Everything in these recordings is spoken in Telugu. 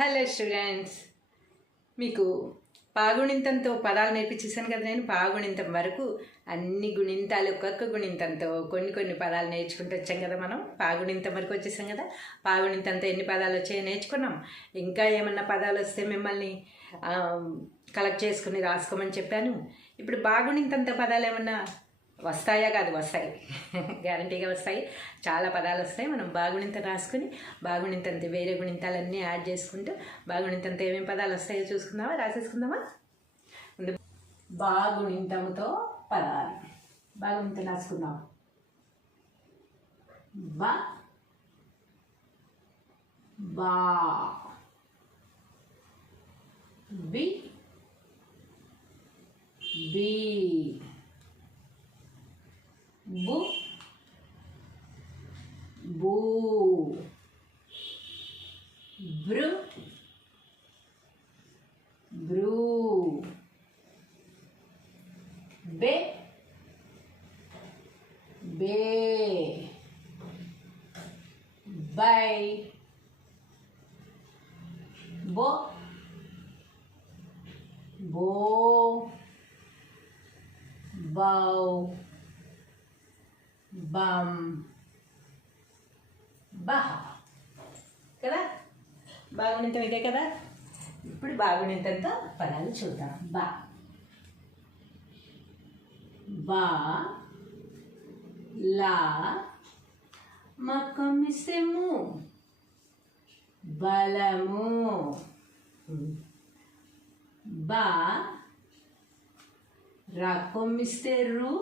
Hello students. మీకు పాగుణింతంతో పదాలు నేర్పించేసాను కదా నేను. పాగుణింతం వరకు అన్ని గుణింతాలు ఒక్కొక్క గుణింతంతో కొన్ని కొన్ని పదాలు నేర్చుకుంటూ వచ్చాం కదా మనం. పాగుణింతం వరకు వచ్చేసాం కదా. పాగుణింతంతో ఎన్ని పదాలు వచ్చాయో నేర్చుకున్నాం. ఇంకా ఏమన్నా పదాలు వస్తే మిమ్మల్ని కలెక్ట్ చేసుకుని రాసుకోమని చెప్పాను. ఇప్పుడు బాగుణింతంతో పదాలు ఏమన్నా వస్తాయా కాదు వస్తాయి. గ్యారంటీగా వస్తాయి. చాలా పదాలు వస్తాయి. మనం బాగుణింతం రాసుకుని బాగుణింతంత వేరే గుణింతాలన్నీ యాడ్ చేసుకుంటూ బాగుణింతంత ఏమేమి పదాలు వస్తాయో చూసుకుందామా? రాసేసుకుందామా? ముందు బాగుణింతముతో పదాలు. బాగుణింత రాసుకుందాం. బా బి బి బూ బృ బ్రూ బే బే by bo. Bo. Bow బమ్ బహ కదా? బాగునింతం ఇదే కదా? ఇప్పుడు బాగునింతంతో పదాలు చూద్దాం. బా. బా. లా. మకమిసెము బలము బా రాకొమ్మిస్తే రు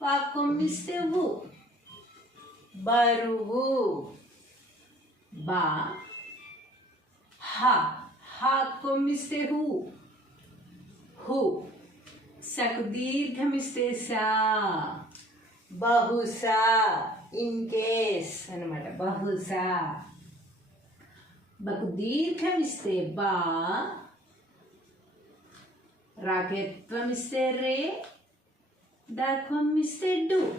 వాకొమ్మిస్తే వు బరువు బా హ హ హు హు సకు దీర్ఘమిస్తే సా బహుశా ఇన్ కేస్ అనమాట బహుశా. బకు దీర్ఘమిస్తే బా రాకెత్వమిస్తే రే దాక్వమిస్తే డు.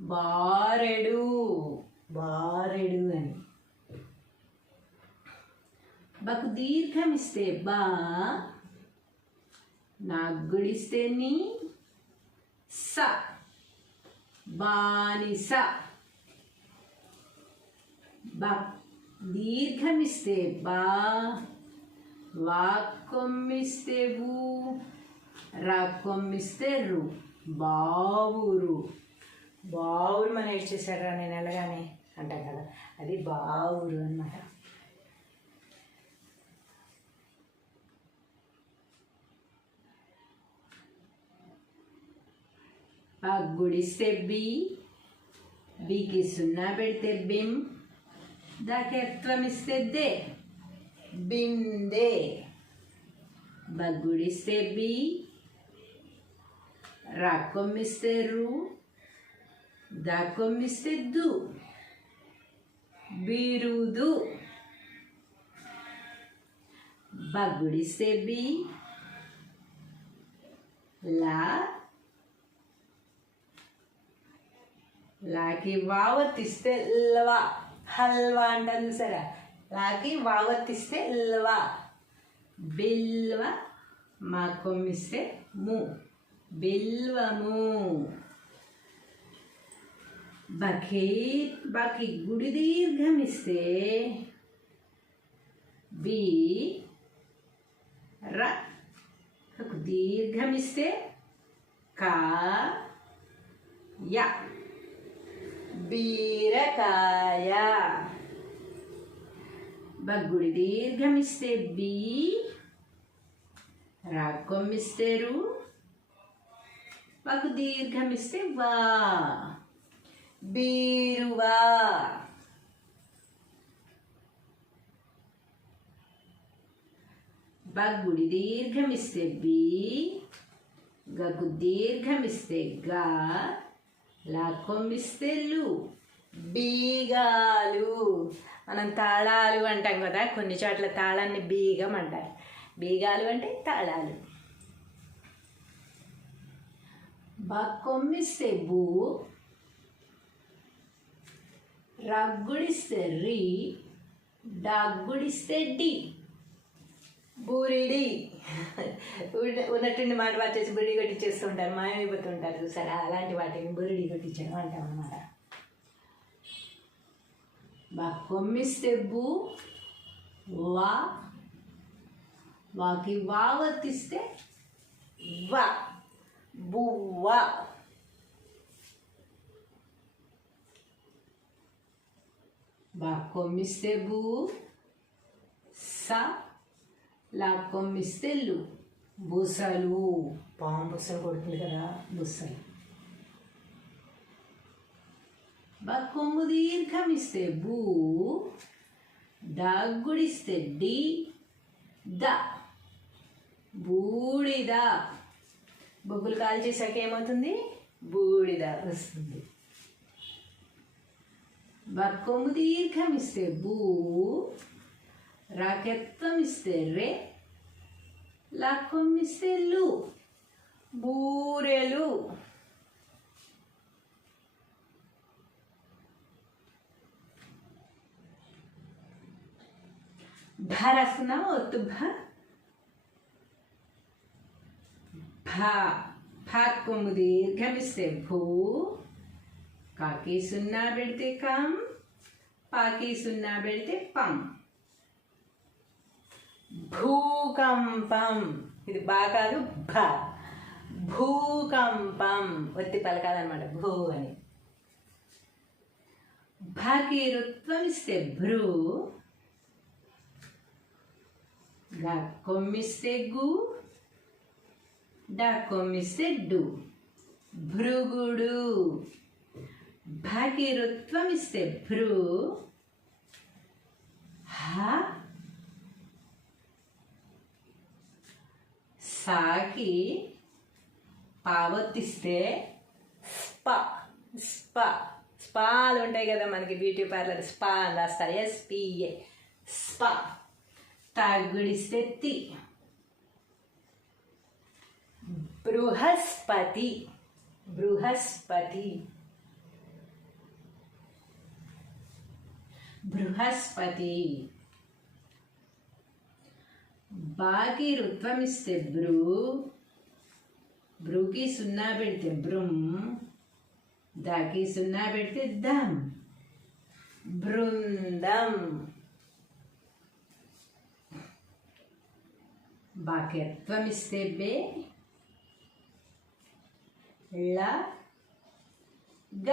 బారెడు. బారెడు అని. బకు దీర్ఘమిస్తే బా నాగ్గుడిస్తే నీ స. బానిస. బ దీర్ఘమిస్తే బా వాక్కొమ్మిస్తే వు రాక్కొమ్మిస్తే రు బావురు. బావురు మనం ఏడ్చేసారా నేను ఎలాగానే అంటాం కదా. అది బావురు అన్నమాట గుడిస్తే బి బికి సున్నా పెడితే బిం దాకి ఎత్వం ఇస్తే దే బిందే బగ్గుడిస్తే బి రాకొమ్మిస్తే రు దాకొమ్మిస్తే దు బిరుదు బగ్గుడిస్తే బి లా లాకి వావత్తిస్తే లవా హల్వా అంటారు సరే లాకి వావత్తిస్తే లవా బిల్వ మా కొమ్మిస్తే ము బిల్వము. బకి బాకి గుడి దీర్ఘమిస్తే బి ర దీర్ఘమిస్తే కా యా. బీరకాయ. బగ్గుడి దీర్ఘమిస్తే బి రాకొమ్మిస్తే రు మాకు దీర్ఘమిస్తే వా బీరువా. బగ్గుడి దీర్ఘమిస్తే బి గగ్గు దీర్ఘమిస్తే గా లాక్కొమ్మిస్తే లు బీగాలు. మనం తాళాలు అంటాం కదా కొన్ని చోట్ల తాళాన్ని బీగం అంటారు. బీగాలు అంటే తాళాలు. బక్కొమ్మిస్తే బూ రగ్గుడిస్తే రీ డగ్గుడిస్తే డి. బూరిడి. ఉన్నట్టుండి మాట వచ్చేసి బురిడి కొట్టించేస్తూ ఉంటారు మాయమైపోతుంటారు చూసారా? అలాంటి వాటిని బురిడి కొట్టించడం అంటాం అన్నమాట బా కొమ్మిస్తే బూ వా వాకి వా వర్తిస్తే వా బువ్వా. బా కొమ్మిస్తే బూ సా లా కొమ్మిస్తే లు బుసలు. పాము బుసలు కొడుతుంది కదా బుసలు. బా కొమ్ము దీర్ఘమిస్తే బూ దగ్గుడిస్తే డి ద. బూడిద. బొగ్గులు కాల్ చేశాక ఏమవుతుంది? బూడిద. వస్తుంది. బక్కొమ్ము దీర్ఘమిస్తే బూ రాకెత్తమిస్తే రే లాక్కొమ్మిస్తే లు. బూరెలు. భరసన ఒత్తు భ. భ దీర్ఘమిస్తే భూ. కాకి సున్నా పెడితే కం పాకి సున్నా పెడితే పం. భూకంపం. ఇది బా కాదు భ. భూకంపం. ఒత్తి పలకాలన్నమాట. భూ అని. భాకి రుత్వం ఇస్తే భ్రూ. గా కొమ్మిస్తే గు. డా కొమ్మిస్తే డు. భృగుడు భాకి రుత్వం ఇస్తే భ్రూ. హ. సాకి పావతిస్తే స్ప స్ప స్పాలు ఉంటాయి కదా మనకి బ్యూటీ పార్లర్ స్పా అని రాస్తారు ఎస్పిఏ స్పా. తాగుడిస్తే తి. బృహస్పతి బృహస్పతి. బృహస్పతి. బాకి రుత్వమిస్తే బ్రూ బ్రూకి సున్నా పెడితే బ్రుమ్ దాకి సున్నా పెడితే దమ్. బృందం బాకెత్వమిస్తే బే ల గ.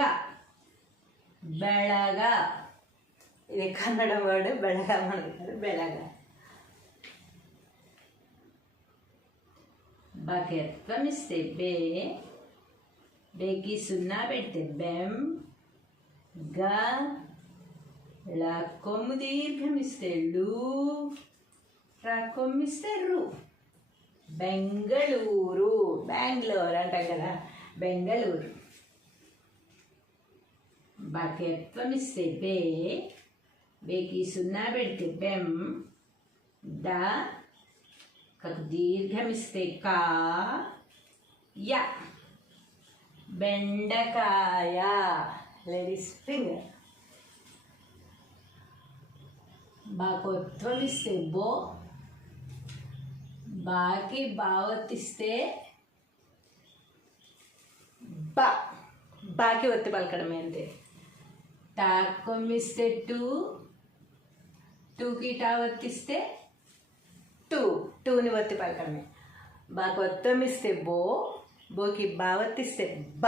బెళగ. ఇది కన్నడ వర్డ్ బెళగ మనకి కాదు బెళగ బాకెత్వమిస్తే బే బేకి సున్నా పెడితే బెం గ ళ కొమ్ము దీర్ఘమిస్తే లు రా కొమ్మిస్తే రు బెంగళూరు బెంగళూరు అంటాం కదా బెంగళూరు బాకెత్వమిస్తే బే బేకి సున్నా పెడితే బెం ద కకు దీర్ఘమిస్తే కా యా బెండకాయ లేడీస్ ఫింగర్ బాకొత్వమిస్తే బో బాకి బావతిస్తే బా బాకి ఒత్తి పలకడమే అంతే టా కొమ్మిస్తే టూ టూకి టా ఒత్తిస్తే టూ టూని ఒత్తి పలకడమే బాకి ఒత్తమిస్తే బో బోకి బావత్తిస్తే బ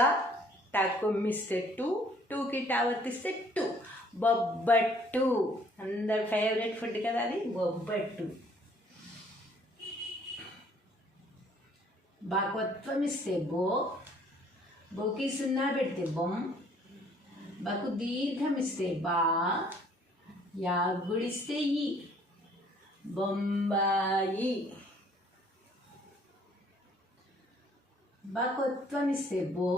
టా కొమ్మిస్తే టూ టూకి టా ఒత్తిస్తే టూ బొబ్బట్టు అందరి ఫేవరెట్ ఫుడ్ కదా అది బొబ్బట్టు బాకొత్వం ఇస్తే బో బోకి సున్నా పెడితే బొమ్ బాకు దీర్ఘం ఇస్తే బా యా గుడిస్తే ఈ బొంబాయి. బకొత్వం ఇస్తే బో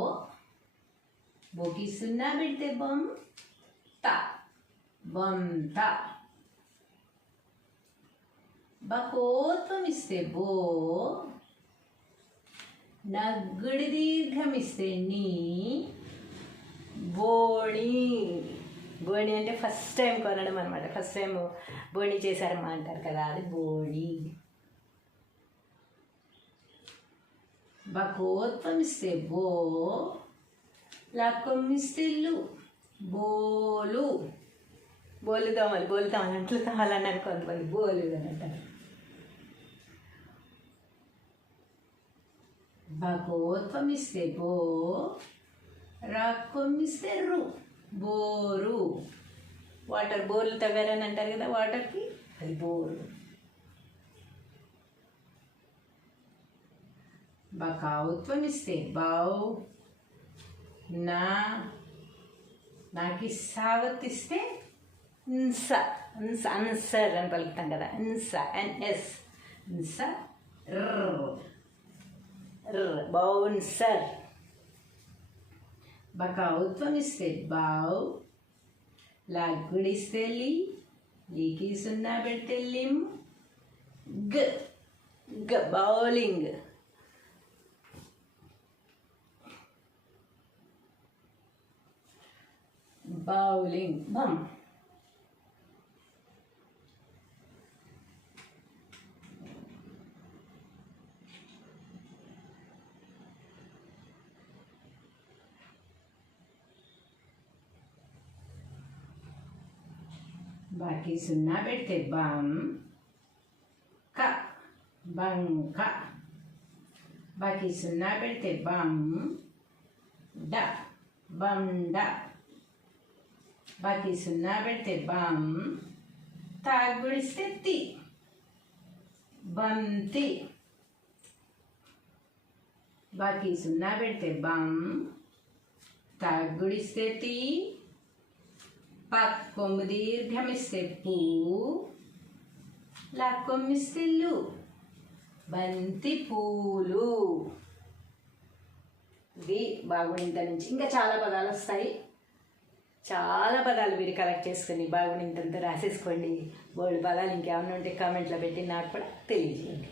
బోకి సున్నా పెడితే బొమ్ త బొంత బకోత్వం ఇస్తే బో నగ్గుడి దీర్ఘమిస్తే నీ బోణి. బోణి అంటే ఫస్ట్ టైం కొనడం అనమాట ఫస్ట్ టైం బోణి చేశారమ్మా అంటారు కదా అది బోణి బకోత్వం ఇస్తే బో లాక్కొం ఇస్తే లు బోలు. బోలు తోమాలి బోలు తోమాలి అంట్లు తోమాలని కొంతమంది బోలు అని అంటారు. బకోత్వం ఇస్తే బో రాక్కొమ్మిస్తే ఇస్తే రు. బోరు. వాటర్ బోర్లు తవ్వారని అంటారు కదా వాటర్కి? అది బోరు. బకావుత్వం ఇస్తే బావు. నా నాకు సావత్తిస్తే ఇన్స ఇన్స అన్సర్ అని పలుకుతాం కదా ఇన్స ఎన్ఎస్ ఇన్స బౌన్సర్ బకావుత్వం ఇస్తే బావ్ లాగ్గుడిస్తే లీ లీకి సున్నా పెడితే లిమ్ గ గ బౌలింగ్ బౌలింగ్ బమ్ బాకీ సున్నా పెడితే బం క బంక బాకీ సున్నా పెడితే బం డ బండ బాకీ సున్నా పెడితే బం తాగుడిస్తే తి బంతి బాకీ సున్నా పెడితే బం తాగుడిస్తే తీ పక్కొమ్ము దీర్ఘమిస్తే పూ లక్కొమ్మిస్తే బంతి పూలు. ఇది బాగుండింత నుంచి ఇంకా చాలా పదాలు వస్తాయి. చాలా పదాలు మీరు కలెక్ట్ చేసుకొని బాగుండింతంతా రాసేసుకోండి. బోల్డ్ పదాలు ఇంకేమైనా ఉంటే కామెంట్లో పెట్టి నాకు కూడా తెలియజేయండి.